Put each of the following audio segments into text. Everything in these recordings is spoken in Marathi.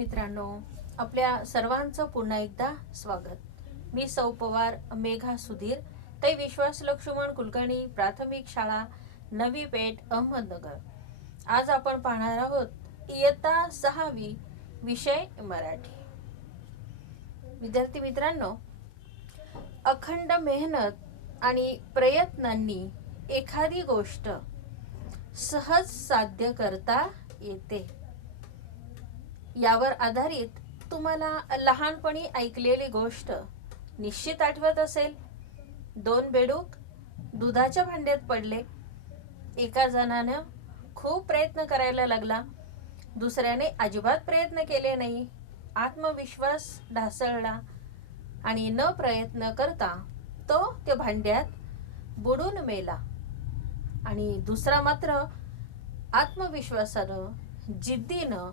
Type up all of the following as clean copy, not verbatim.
मित्रांनो, आपल्या सर्वांचं पुन्हा एकदा स्वागत। मी सौ पवार मेघा सुधीर, तै विश्वास लक्ष्मण कुलकर्णी प्राथमिक शाळा नवी पेठ अहमदनगर। आज आपण पाहणार आहोत इयत्ता 6वी विषय मराठी। विद्यार्थी मित्रांनो, अखंड मेहनत आणि प्रयत्नांनी एखादी गोष्ट सहज साध्य करता येते। यावर आधारित तुम्हाला लहानपणी ऐकलेली गोष्ट निश्चित आठवत असेल। दोन बेडूक दुधाच्या भांड्यात पडले। एका जणानं खूप प्रयत्न करायला लागला, दुसऱ्याने अजिबात प्रयत्न केले नाही। आत्मविश्वास ढासळला आणि न प्रयत्न करता तो त्या भांड्यात बुडून मेला। आणि दुसरा मात्र आत्मविश्वासानं, जिद्दीनं,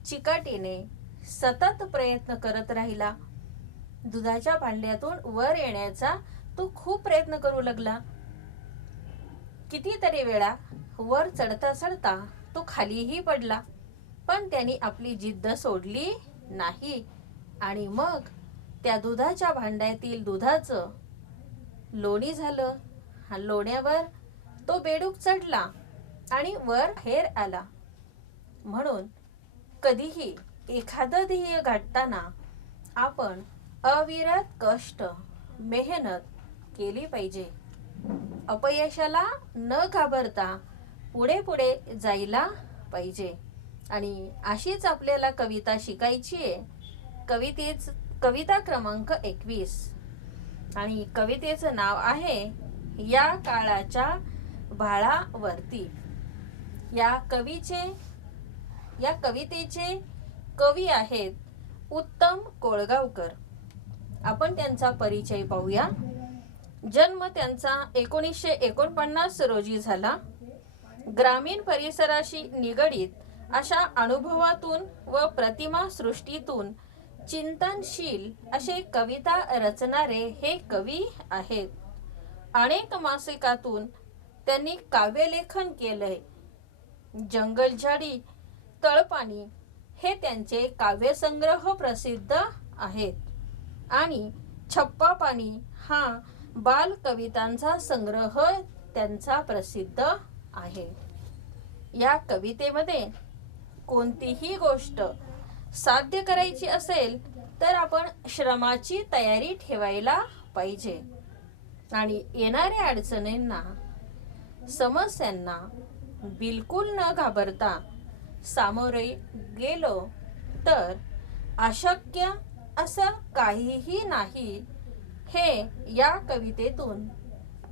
चिकाटीने सतत प्रयत्न करत राहिला। दुधाच्या भांड्यातून वर येण्याचा तो खूप प्रयत्न करू लागला। कितीतरी वेळा वर चढता चढता तो खालीही पडला, पण त्याने आपली जिद्द सोडली नाही। आणि मग त्या दुधाच्या भांड्यातील दुधाचं लोणी झालं। लोण्यावर तो बेडूक चढला आणि वर बाहेर आला। म्हणून कधीही एखादं ध्येय गाठताना आपण अविरत कष्ट, मेहनत केली पाहिजे। अपयशाला न घाबरता पुढे पुढे जायला पाहिजे। आणि अशीच आपल्याला कविता शिकायची आहे। कविता क्रमांक 21 आणि कवितेचं नाव आहे या काळाच्या भाळावरती। या कवितेचे कवी आहेत उत्तम कोळगावकर। आपण त्यांचा परिचय पाहूया। जन्म त्यांचा 1949 रोजी झाला। ग्रामीण परिसराशी निगडीत अशा अनुभवातून व प्रतिमा सृष्टीतून चिंतनशील असे कविता रचणारे हे कवी आहेत। अनेक मासिकातून त्यांनी काव्यलेखन केलंय। जंगलझाडी, तळपाणी हे त्यांचे काव्यसंग्रह प्रसिद्ध आहेत। आणि छप्पा पाणी हा बाल कवितांचा संग्रह त्यांचा प्रसिद्ध आहे। या कवितेमध्ये कोणतीही गोष्ट साध्य करायची असेल तर आपण श्रमाची तयारी ठेवायला पाहिजे। आणि येणाऱ्या अडचणींना, समस्यांना बिलकुल न घाबरता सामोरे गेलो तर अशक्य असं काहीही नाही, हे या कवितेतून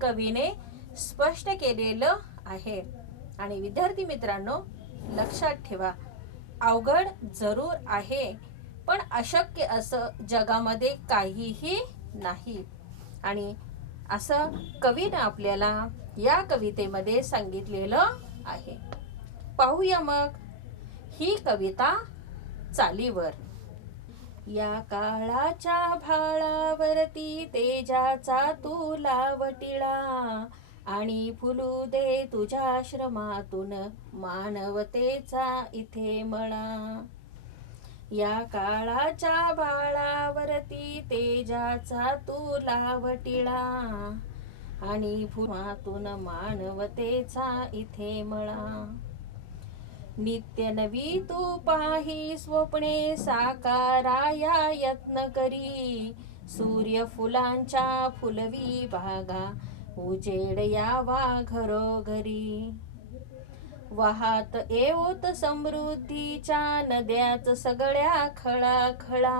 कवीने स्पष्ट केलेलं आहे। आणि विद्यार्थी मित्रांनो, लक्षात ठेवा, अवघड जरूर आहे पण अशक्य असं जगामध्ये काहीही नाही। आणि असं कवीने आपल्याला या कवितेमध्ये सांगितलेलं आहे। पाहूया मग ही कविता चालीवर। या काळाच्या भाळावरती तेजाचा तू लावटिळा, आणि फुलू दे तुझ्या श्रमातून मानवतेचा इथे मळा। या काळाच्या भाळावरती तेजाचा तू लावटिळा, आणि फुलातून मानवतेचा इथे मळा। नित्य नवी तू पाही स्वप्ने साकाराया यत्न करी, सूर्य फुलांच्या फुलवी बागा उजेड यावा घरोघरी। वाहत येवोत समृद्धीच्या नद्याच सगळ्या खळाखळा,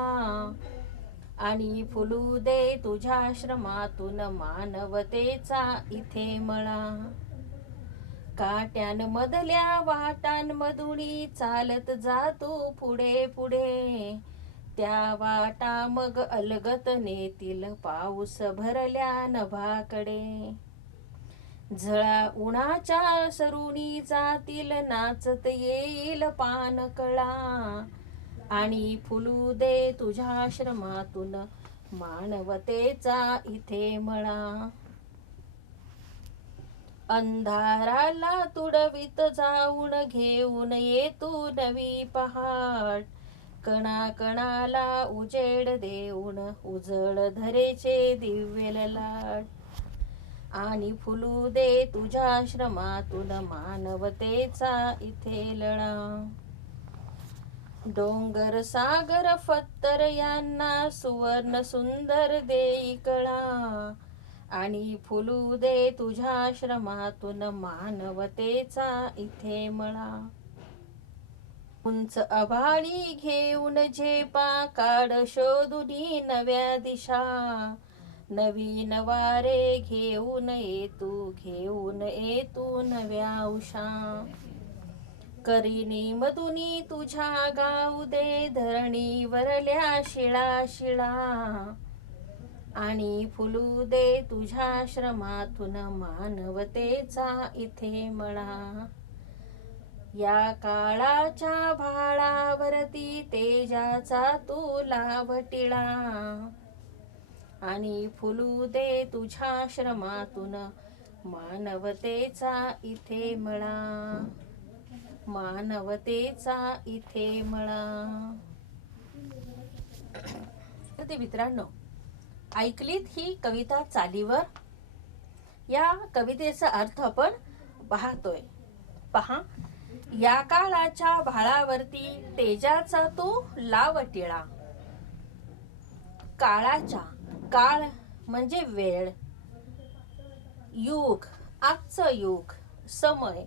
आणि फुलू दे तुझ्या श्रमातून मानवतेचा इथे मळा। काट्यांमधल्या वाटांमधुनी चालत जा तू पुढे पुढे, त्या वाटा मग अलगत नेतील पाऊस भरल्या नभाकडे। झळा उन्हाच्या सरुणी जातील नाचत येईल पानकळा, आणि फुलू दे तुझ्या श्रमातून मानवतेचा इथे मळा। अंधाराला तुडवीत जाऊन घेऊन ये तू नवी पहाट, कणा कणाला उजेड देऊन उजळ धरेचे दिव्य ललाट. आणि फुलू दे तुझ्या श्रमातून मानवतेचा इथे लळा. डोंगर सागर फत्तर यांना सुवर्ण सुंदर देई कळा. आणि फुलू दे तुझ्या श्रमातून मानवतेचा इथे मळा. उंच आभाळी घेऊन झेपा काढ शोधुनी नव्या दिशा. नवीन वारे घेऊन ये तू नव्या उषा. करीनी मधुनी तुझ्या गाऊ दे धरणी वरल्या शिळा शिळा. आणि फुलू दे तुझ्या श्रमातून मानवतेचा इथे मळा. या काळाच्या भाळावरती तेजाचा तू लाभटिळा. आणि फुलू दे तुझ्या श्रमातून मानवतेचा इथे मळा. मानवतेचा इथे मळा. ते मित्रांनो, ऐकलीत ही कविता चालीवर. या कवितेचा अर्थ आपण पाहतोय. पहा, या काळाच्या भाळावरती तेजाचा तो लावटिळा. काळाच्या, काळ म्हणजे वेळ, युग आजचं युग, समय,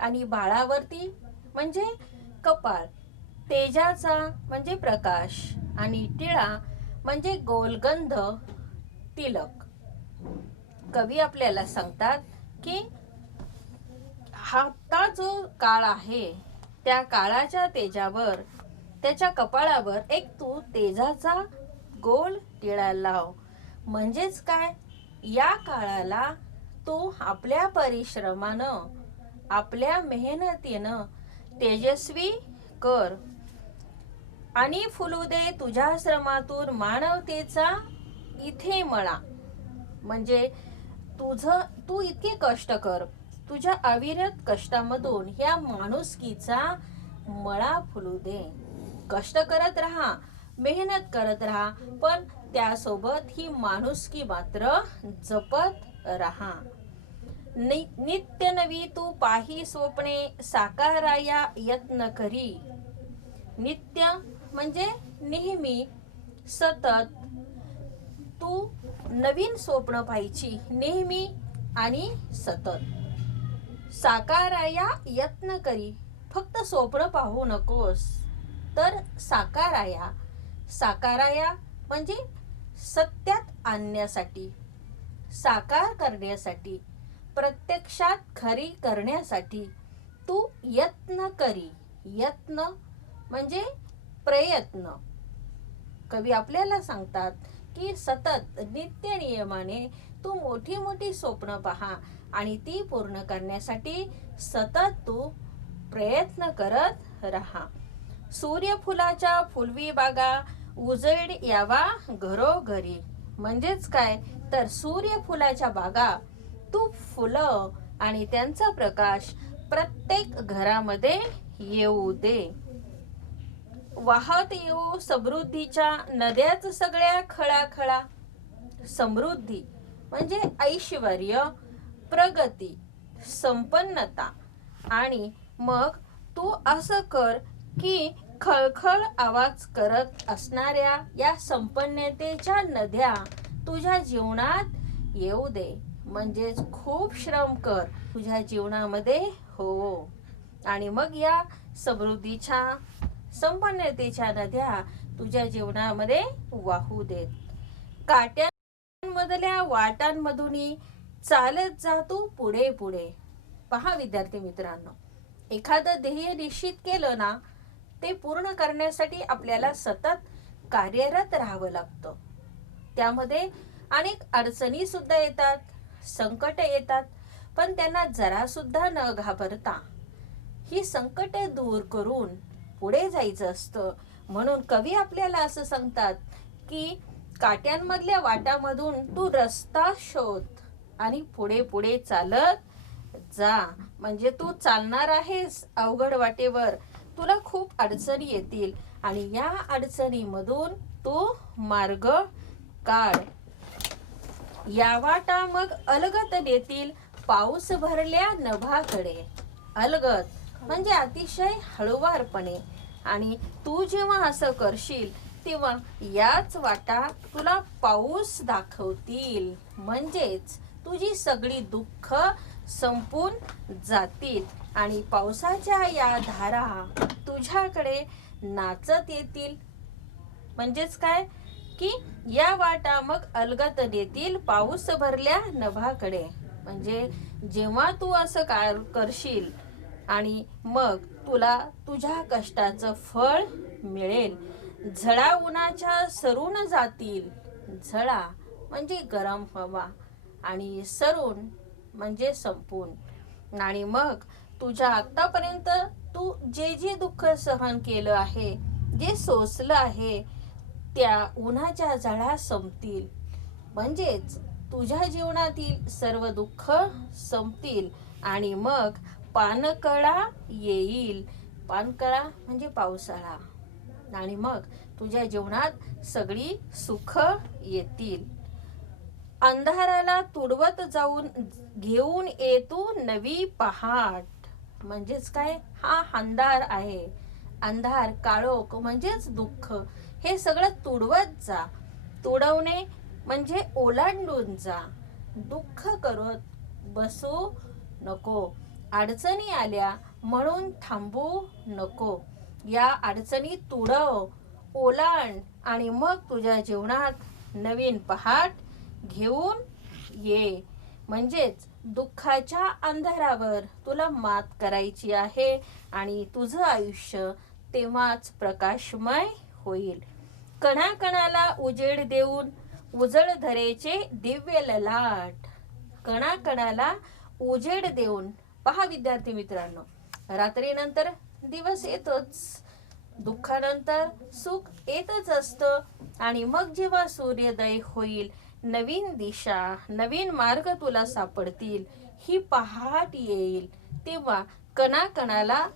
आणि भाळावरती म्हणजे कपाळ, तेजाचा म्हणजे प्रकाश, आणि टिळा म्हणजे गोलगंध तिलक. कवी आपल्याला सांगतात की आता जो काळ आहे त्या काळाच्या तेजावर, त्याच्या कपाळावर एक तू तेजाचा गोल टिळा लाव. म्हणजेच काय, या काळाला तू आपल्या परिश्रमानं, आपल्या मेहनतीनं तेजस्वी कर. आणि फुलू दे तुझ्या श्रमातून मानवतेचा इथे मळा. म्हणजे तू इतके कष्ट कर, तुझ्या अविरत कष्टामधून ह्या माणुसकीचा मळा फुलू दे. कष्ट करत राहा, मेहनत करत राहा, पण त्यासोबत ही माणुसकी मात्र जपत राहा. नित्य नवी तू पाही स्वप्ने साकाराया यत्न करी. नित्य म्हणजे नेहमी, सतत. तू नवीन स्वप्न पाहायची नेहमी आणि सतत. साकाराया यत्न करी, फक्त स्वप्न पाहू नकोस, तर साकाराया. साकाराया म्हणजे सत्यात आणण्यासाठी, साकार करण्यासाठी, प्रत्यक्षात खरी करण्यासाठी तू यत्न करी. यत्न म्हणजे प्रयत्न. कवी आपल्याला सांगतात की सतत नित्य नियमाने तू मोठी मोठी स्वप्न पहा आणि ती पूर्ण करण्यासाठी सतत तू प्रयत्न करत राहा. सूर्यफुलाच्या फुलवी बागा उजेड यावा घरोघरी. म्हणजेच काय, तर सूर्यफुलाच्या बागा तू फुलं आणि त्यांचा प्रकाश प्रत्येक घरामध्ये येऊ दे. वाहत येऊ समृद्धीच्या नद्याच सगळ्या खळाखळा. समृद्धी म्हणजे ऐश्वर्य, प्रगती, संपन्नता. आणि मग तू असं कर की खळखळ आवाज करत असणाऱ्या या संपन्नतेच्या नद्या तुझ्या जीवनात येऊ दे. म्हणजेच खूप श्रम कर तुझ्या जीवनामध्ये हो. आणि मग या समृद्धीच्या, संपन्नतेच्या नद्या तुझ्या जीवनामध्ये वाहू देत. काट्यांमधल्या वाटांमधून चालत जा तू पुढे पुढे. पहा विद्यार्थी मित्रांनो, एखादं ध्येय निश्चित केलं ना, ते पूर्ण करण्यासाठी आपल्याला सतत कार्यरत राहावं लागतं. त्यामध्ये अनेक अडचणी सुद्धा येतात, संकट येतात, पण त्यांना जरा सुद्धा न घाबरता ही संकट दूर करून पुढे जायचं असतं. म्हणून कवी आपल्याला असं सांगतात की काट्यांमधल्या वाटामधून तू रस्ता शोध आणि पुढे पुढे चालत जा. म्हणजे तू चालणार आहेस अवघड वाटेवर, तुला खूप अडचणी येतील आणि या अडचणीमधून तू मार्ग काढ. या वाटा मग अलगत नेतील पाऊस भरल्या नभाकडे. अलगत म्हणजे अतिशय हळुवारपणे. आणि तू जेव्हा असं करशील तेव्हा याच वाटा तुला पाऊस दाखवतील. म्हणजेच तुझी सगळी दुःख संपून जातील आणि पावसाच्या या धारा तुझ्याकडे नाचत येतील. म्हणजेच काय की या वाटा मग अलगत नेतील पाऊस भरल्या नभाकडे. म्हणजे जेव्हा तू असं करशील आणि मग तुला तुझ्या कष्टाचं फळ मिळेल. झळा उन्हाच्या सरून जातील. झळा म्हणजे गरम हवा आणि सरून म्हणजे संपून. आणि मग तुझ्या आतापर्यंत तू जे जे दुःख सहन केलं आहे, जे सोसलं आहे, त्या उन्हाच्या झळा संपतील. म्हणजेच तुझ्या जीवनातील सर्व दुःख संपतील आणि मग पानकळा येईल. पानकळा म्हणजे पावसाळा. आणि मग तुझ्या जीवनात सगळी सुख येतील. अंधाराला तुडवत जाऊन घेऊन ये तू नवी पहाट. म्हणजेच काय, हा अंधार आहे. अंधार, काळोख म्हणजेच दुःख. हे सगळं तुडवत जा. तुडवणे म्हणजे ओलांडून जा. दुःख करत बसू नको. अडचणी आल्या म्हणून थांबू नको. या अडचणी तुडव, ओलांड आणि मग तुझ्या जीवनात नवीन पहाट घेऊन ये. म्हणजेच दुःखाच्या अंधारावर तुला मात करायची आहे आणि तुझं आयुष्य तेव्हाच प्रकाशमय होईल. कणाकणाला उजेड देऊन उजळ धरेचे दिव्य ललाट. कणाकणाला उजेड देऊन. पहा विद्यार्थी मित्रांनो, रात्रीनंतर दिवस येतोच, दुःखानंतर सुख येतच असतं. आणि मग जेव्हा सूर्योदय होईल, नवीन दिशा, नवीन मार्ग तुला सापडतील, ही पहाट येईल, तेव्हा कणाकणाला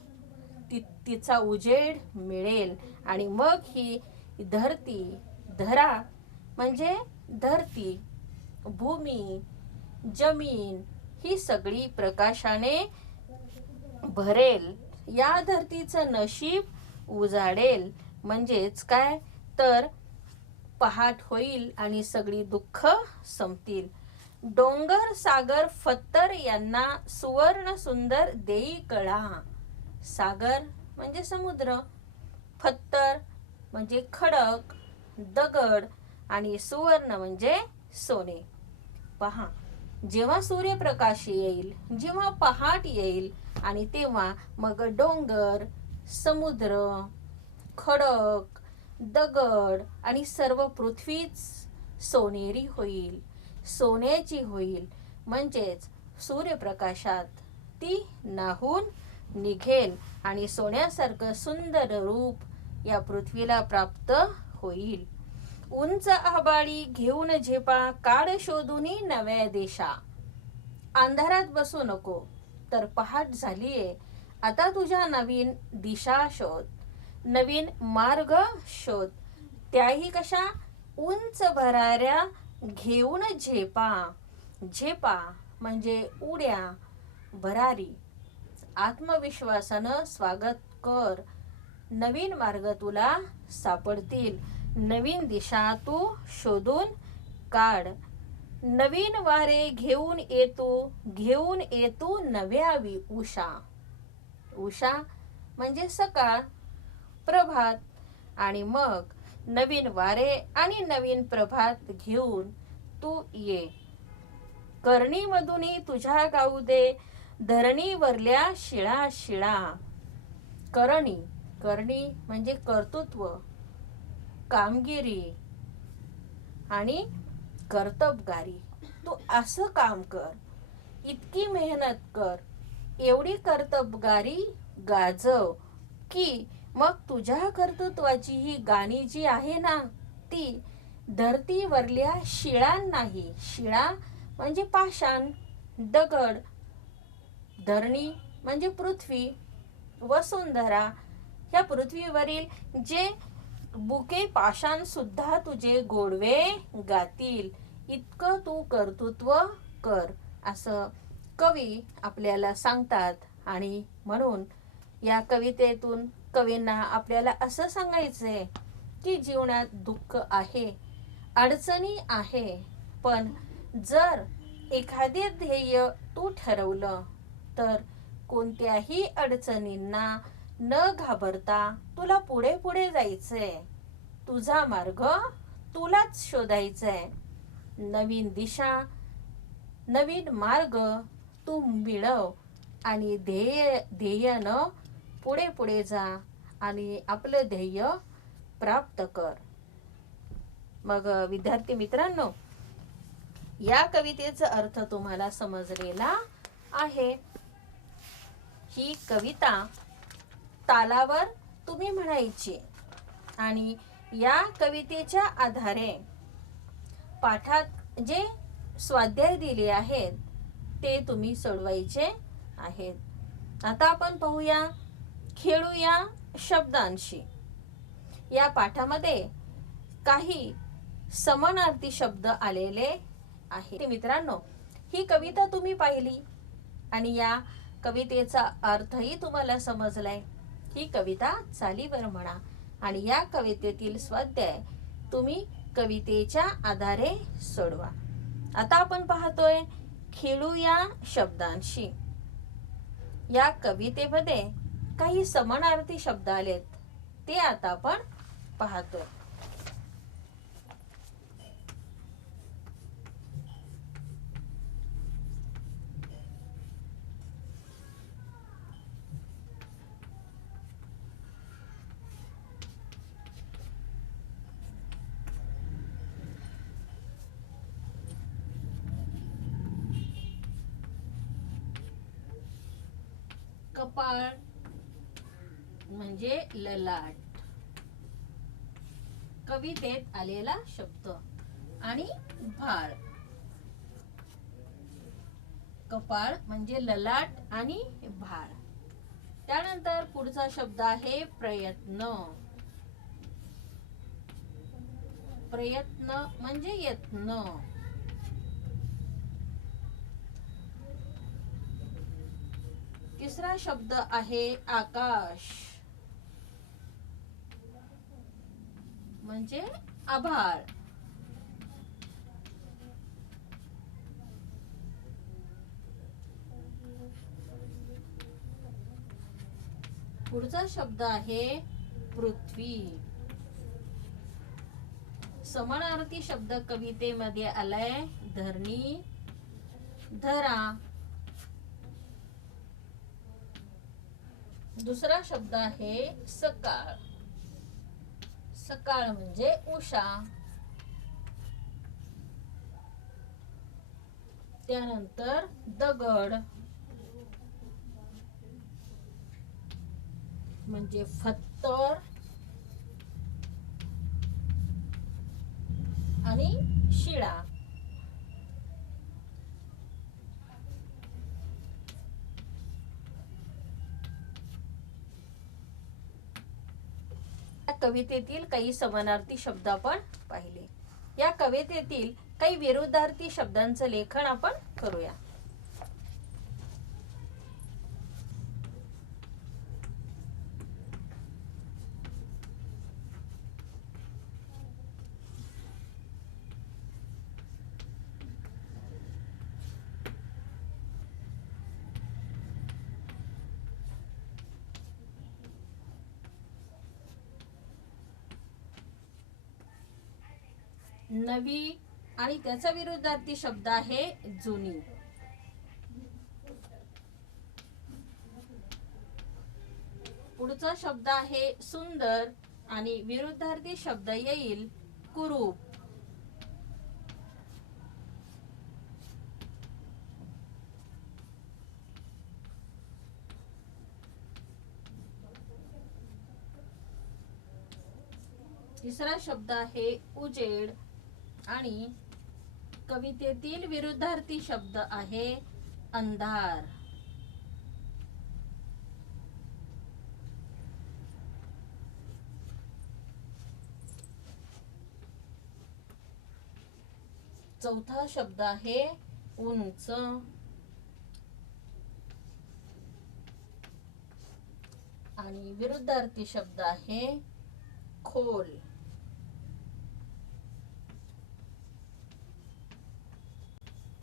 तिचा उजेड मिळेल. आणि मग ही धरती, धरा म्हणजे धरती, भूमी, जमीन ही सगळी प्रकाशाने भरेल. या धरतीचं नशीब उजाडेल. म्हणजेच काय तर पहाट होईल आणि सगळी दुःख संपतील. डोंगर सागर फत्तर यांना सुवर्ण सुंदर देई कळा. सागर म्हणजे समुद्र, फत्तर म्हणजे खडक, दगड आणि सुवर्ण म्हणजे सोने. पहा, जेव्हा सूर्यप्रकाश येईल, जेव्हा पहाट येईल आणि तेव्हा मग डोंगर, समुद्र, खडक, दगड आणि सर्व पृथ्वीच सोनेरी होईल, सोन्याची होईल. म्हणजेच सूर्यप्रकाशात ती न्हाऊन निघेल आणि सोन्यासारखं सुंदर रूप या पृथ्वीला प्राप्त होईल. उंच आबाळी घेऊन झेपा काढ शोधूनी नव्या देशा. अंधारात बसू नको, तर पहाट झालीये, आता तुझ्या नवीन दिशा शोध, नवीन मार्ग शोध. त्याही कशा, उंच भराऱ्या घेऊन झेपा. झेपा म्हणजे उड्या, भरारी. आत्मविश्वासानं स्वागत कर. नवीन मार्ग तुला सापडतील. नवीन दिशा तू शोधून काढ. नवीन वारे घेऊन येतो नव्यावी उषा. उषा म्हणजे सकाळ, प्रभात. आणि मग नवीन वारे आणि नवीन प्रभात घेऊन तू ये. करणीमधून तुझ्या गाऊ दे धरणीवरल्या शिळा शिळा. करणी, करणी म्हणजे कर्तृत्व, कामगिरी आणि कर्तबगारी. तू असं काम कर, इतकी मेहनत कर, एवढी कर्तबगारी गाजव की मग तुझ्या कर्तृत्वाची ही गाणी जी आहे ना, ती धरतीवरल्या शिळांनाही. शिळा म्हणजे पाषाण, दगड. धरणी म्हणजे पृथ्वी, वसुंधरा ह्या पृथ्वीवरील जे बुके पाषाण सुद्धा तुझे गोडवे गातील, इतकं तू कर्तृत्व कर, असं कवी आपल्याला सांगतात. आणि म्हणून या कवितेतून कवींना आपल्याला असं सांगायचंय की जीवनात दुःख आहे, अडचणी आहे, पण जर एखादे ध्येय तू ठरवलं तर कोणत्याही अडचणींना न घाबरता तुला पुढे पुढे जायचंय. तुझा मार्ग तुलाच शोधायचाय. नवीन दिशा, नवीन मार्ग तू मिळव आणि ध्येयानं पुढे पुढे जा आणि आपलं ध्येय प्राप्त कर. मग विद्यार्थी मित्रांनो, या कवितेचा अर्थ तुम्हाला समजलेला आहे. ही कविता तालावर तुम्ही म्हणायची आणि या कवितेच्या आधारे पाठात जे स्वाध्याय दिले आहेत ते तुम्ही सोडवायचे आहेत. आता आपण पाहूया खेळूया शब्दांशी. या पाठामध्ये काही समानार्थी शब्द आलेले आहेत. मित्रांनो, ही कविता तुम्ही पाहिली आणि या कवितेचा अर्थही तुम्हाला समजलाय. ही कविता चालीवर म्हणा आणि या कवितेतील स्वाध्याय तुम्ही कवितेच्या आधारे सोडवा. आता आपण पाहतोय खेळूया शब्दांशी. या कवितेमध्ये काही समानार्थी शब्द आलेत, ते आता आपण पाहतोय. कपाळ म्हणजे ललाट, कवितेत आलेला शब्द. आणि भाळ, कपाळ म्हणजे ललाट आणि भाळ. त्यानंतर पुढचा शब्द आहे प्रयत्न. प्रयत्न म्हणजे यत्न. तिसरा शब्द आहे आकाश म्हणजे आभाळ. पुढचा शब्द आहे पृथ्वी. समानार्थी शब्द कवितेमध्ये आलाय धरणी, धरा. दुसरा शब्द आहे सकाळ. सकाळ म्हणजे उषा. त्यानंतर दगड म्हणजे फत्तर आणि शिळा. कवितेतील काही समानार्थी शब्द आपण पाहिले. या कवितेतील काही विरुद्धार्थी शब्दांचं लेखन आपण करूया. नवी आणि त्याचा विरुद्धार्थी शब्द आहे जुनी. पुढचा शब्द आहे सुंदर आणि विरुद्धार्थी शब्द येईल कुरूप. तिसरा शब्द आहे उजेड आणि कवितेतील विरुद्धार्थी शब्द आहे अंधार. चौथा शब्द आहे उंच, आणि विरुद्धार्थी शब्द आहे खोल.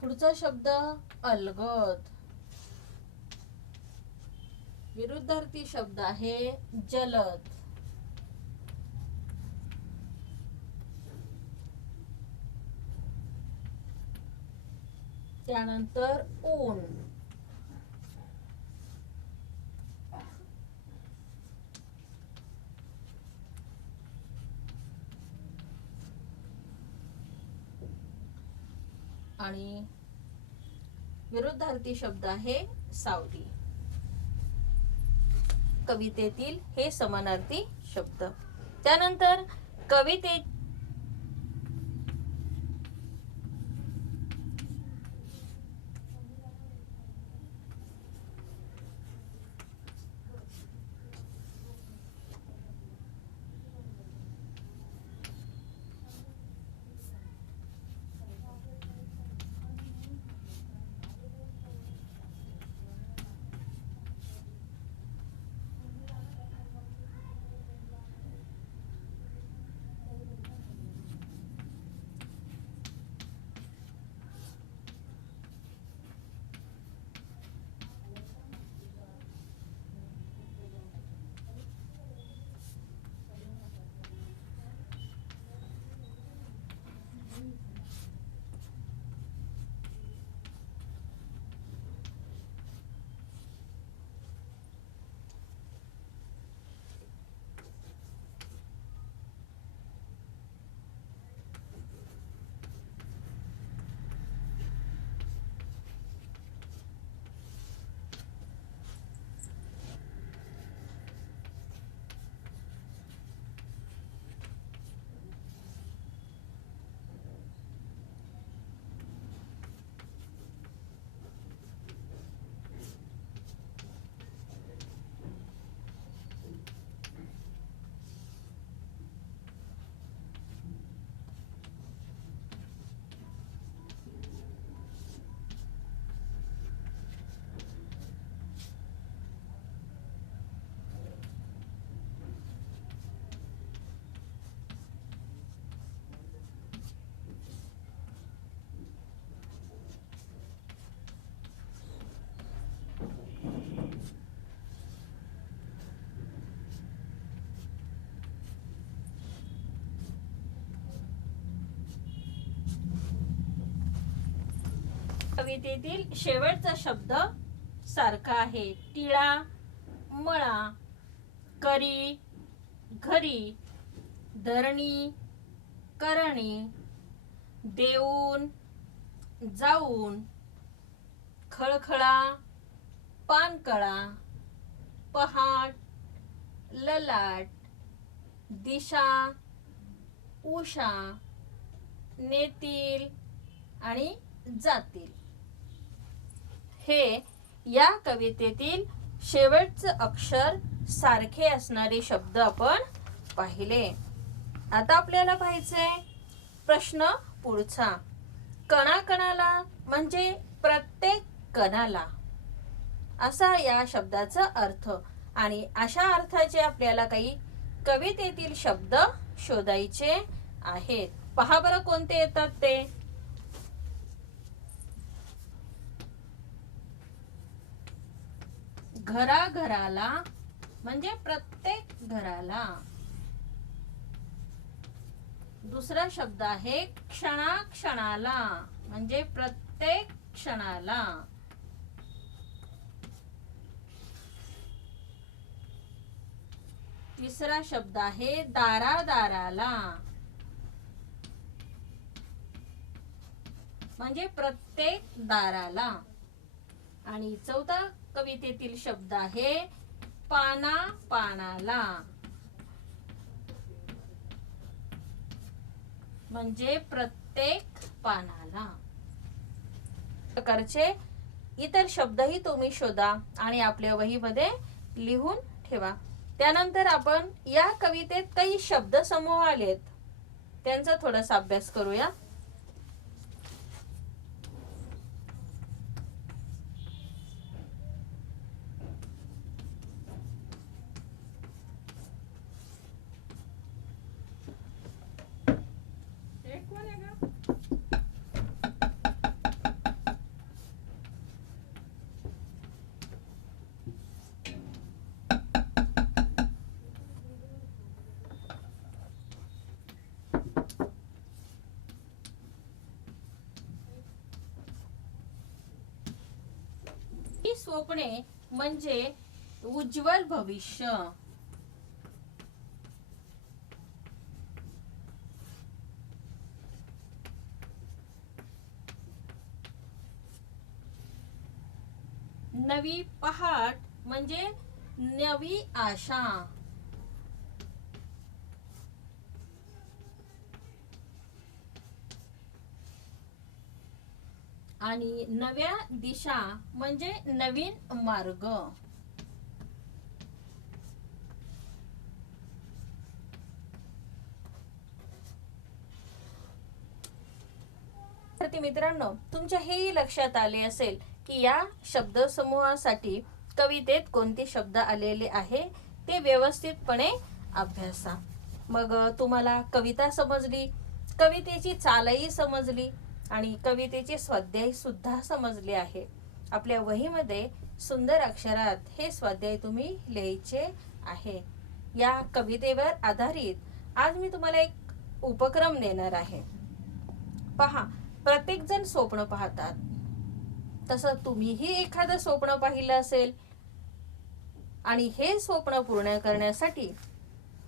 पुढचा शब्द अलगद. विरुद्धार्थी शब्द आहे जलद. त्यानंतर ऊन. आणि विरुद्धार्थी शब्द आहे सावली. कवितेतील हे समानार्थी शब्द. त्यानंतर कविते कवितेतील शेवटचा शब्द सारखा आहे. टिळा, मळा, करी, घरी, धरणी, करणी, देऊन, जाऊन, खळखळा, पानकळा, पहाट, ललाट, दिशा, उषा, नेतील आणि जातील. हे या कवितेतील शेवटचं अक्षर सारखे असणारे शब्द आपण पाहिले. आता आपल्याला पाहायचे प्रश्न पुढचा. कणाकणाला म्हणजे प्रत्येक कणाला असा या शब्दाचा अर्थ, आणि अशा अर्थाचे आपल्याला काही कवितेतील शब्द शोधायचे आहेत. पहा बरं कोणते येतात ते. घराघराला म्हणजे प्रत्येक घराला. दुसरा शब्द आहे क्षणाक्षणाला म्हणजे प्रत्येक क्षणाला. तिसरा शब्द आहे दारादाराला म्हणजे प्रत्येक दाराला. आणि चौथा कवितेतील शब्द आहे पाना पानाला म्हणजे प्रत्येक पानाला. प्रकारचे इतर शब्दही तुम्ही शोधा आणि आपल्या वहीमध्ये लिहून ठेवा. त्यानंतर आपण या कवितेत काही शब्द समूह आलेत त्यांचा थोडासा अभ्यास करूया. ही स्वप्ने म्हणजे उज्ज्वल भविष्य. नवी पहाट म्हणजे नवी आशा. आणि नव्या दिशा म्हणजे नवीन मार्ग. तर मित्रांनो, तुमच्या हेही लक्षात आले असेल की या शब्दसमूहासाठी कवितेत कोणते शब्द आलेले आहे ते व्यवस्थितपणे अभ्यासा. मग तुम्हाला कविता समजली, कवितेची चालही समजली आणि कवितेचे स्वाध्याय सुद्धा समजले आहे. आपल्या वहीमध्ये सुंदर अक्षरात हे स्वाध्याय तुम्ही लिहायचे आहे. या कवितेवर आधारित आज मी तुम्हाला एक उपक्रम देणार आहे. पहा, प्रत्येक जण स्वप्न पाहतात, तसं तुम्हीही एखादं स्वप्न पाहिलं असेल आणि हे स्वप्न पूर्ण करण्यासाठी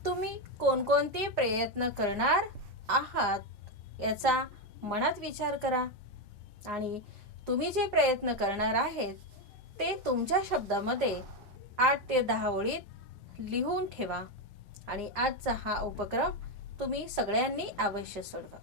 तुम्ही कोणकोणते प्रयत्न करणार आहात याचा मनात विचार करा आणि तुम्ही जे प्रयत्न करणार आहेत ते तुमच्या शब्दामध्ये 8 ते 10 ओळीत लिहून ठेवा आणि आजचा हा उपक्रम तुम्ही सगळ्यांनी अवश्य सोडवा.